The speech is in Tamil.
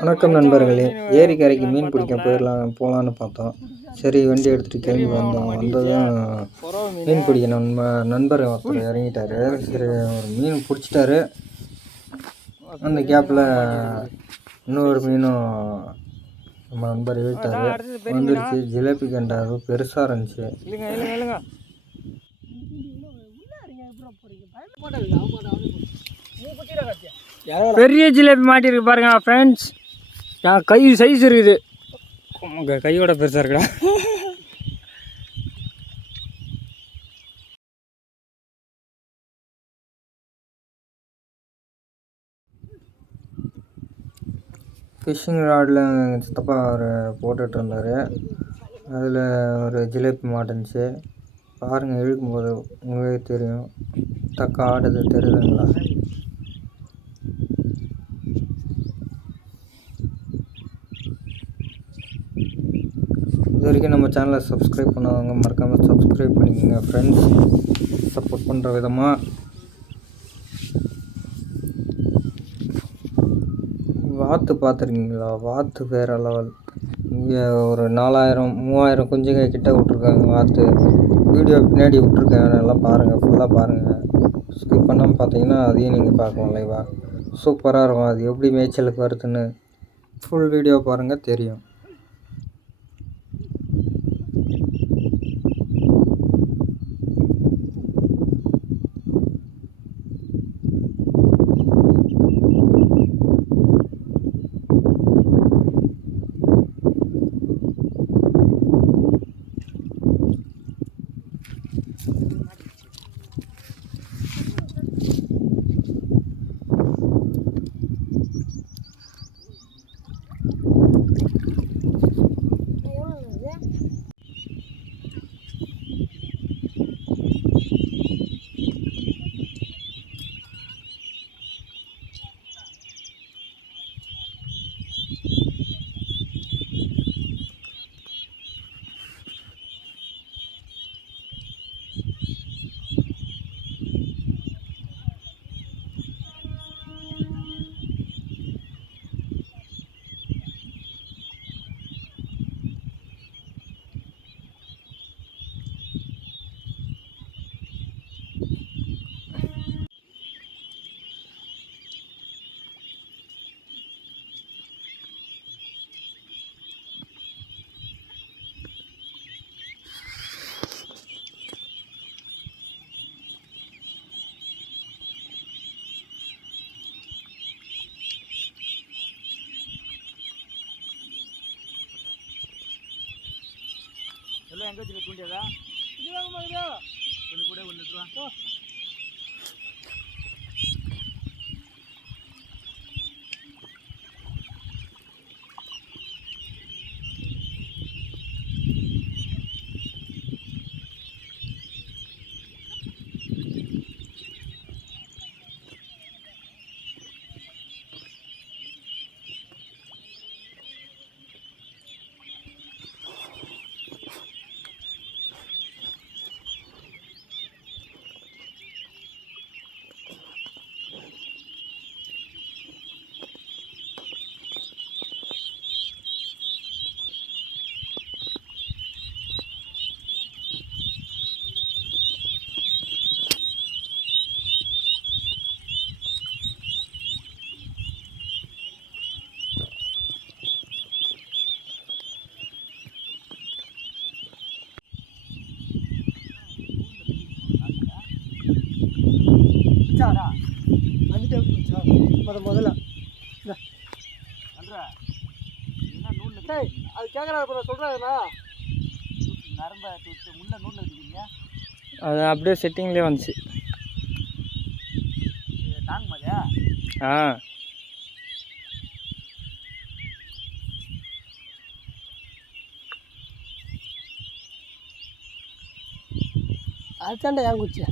வணக்கம் நண்பர்களே. ஏரிக்கரைக்கு மீன் பிடிக்க போகலான்னு பார்த்தோம். சரி வண்டி எடுத்துகிட்டு கிளம்பி வந்ததும் மீன் பிடிக்க நண்பர் ஒருத்தர் இறங்கிட்டார். சரி ஒரு மீன் பிடிச்சிட்டாரு. அந்த கேப்பில் இன்னொரு மீனும் நம்ம நண்பர் இழுத்தார். வந்துருச்சு. ஜிலேபி கண்டா பெருசாக இருந்துச்சு. பெரிய ஜிலேபி மாட்டிருக்கு பாருங்க ஃப்ரெண்ட்ஸ். கை சைஸ் இருக்குது. கையோட பெருசாக இருக்குடா. ஃபிஷ்ஷிங் ராடில் சித்தப்பா அவர் போட்டுட்டு இருந்தார். அதில் ஒரு ஜிலேபி மாட்டுச்சு. பாருங்கள், இழுக்கும்போது உங்களுக்கே தெரியும். தக்கா ஆடுது தெரியுதுங்களா? இது வரைக்கும் நம்ம சேனலை சப்ஸ்கிரைப் பண்ணாதவங்க மறக்காமல் சப்ஸ்கிரைப் பண்ணிக்கோங்க ஃப்ரெண்ட்ஸ். சப்போர்ட் பண்ணுற விதமாக வாத்து பார்த்துருக்கீங்களா? வாத்து வேறு லெவல். இங்கே ஒரு 4000-3000 குஞ்சுங்க கிட்ட விட்ருக்காங்க வாத்து. வீடியோ பின்னாடி விட்ருக்கேன், நல்லா பாருங்கள், ஃபுல்லாக பாருங்கள். ஸ்கிப் பண்ணாமல் பார்த்தீங்கன்னா அதையும் நீங்கள் பார்க்கலாம் லைவாக. சூப்பராக இருக்கும். அது எப்படி மேய்ச்சலுக்கு வருதுன்னு ஃபுல் வீடியோ பாருங்கள், தெரியும். எல்லாம் எங்கே வச்சுக்க தூண்டியதா? இது வாங்க மாதிரி கொஞ்சம் கூட 1 லிட்டர் வா. முதல்ல அது கேட்குறாரு சொல்கிறாருண்ணா. நரம்பை முள்ள நூலில் வச்சுக்கிங்க. அது அப்படியே செட்டிங்லேயே வந்துச்சு. தாங்க மாதிரியா? அதுதாண்டா ஏன் குச்சி.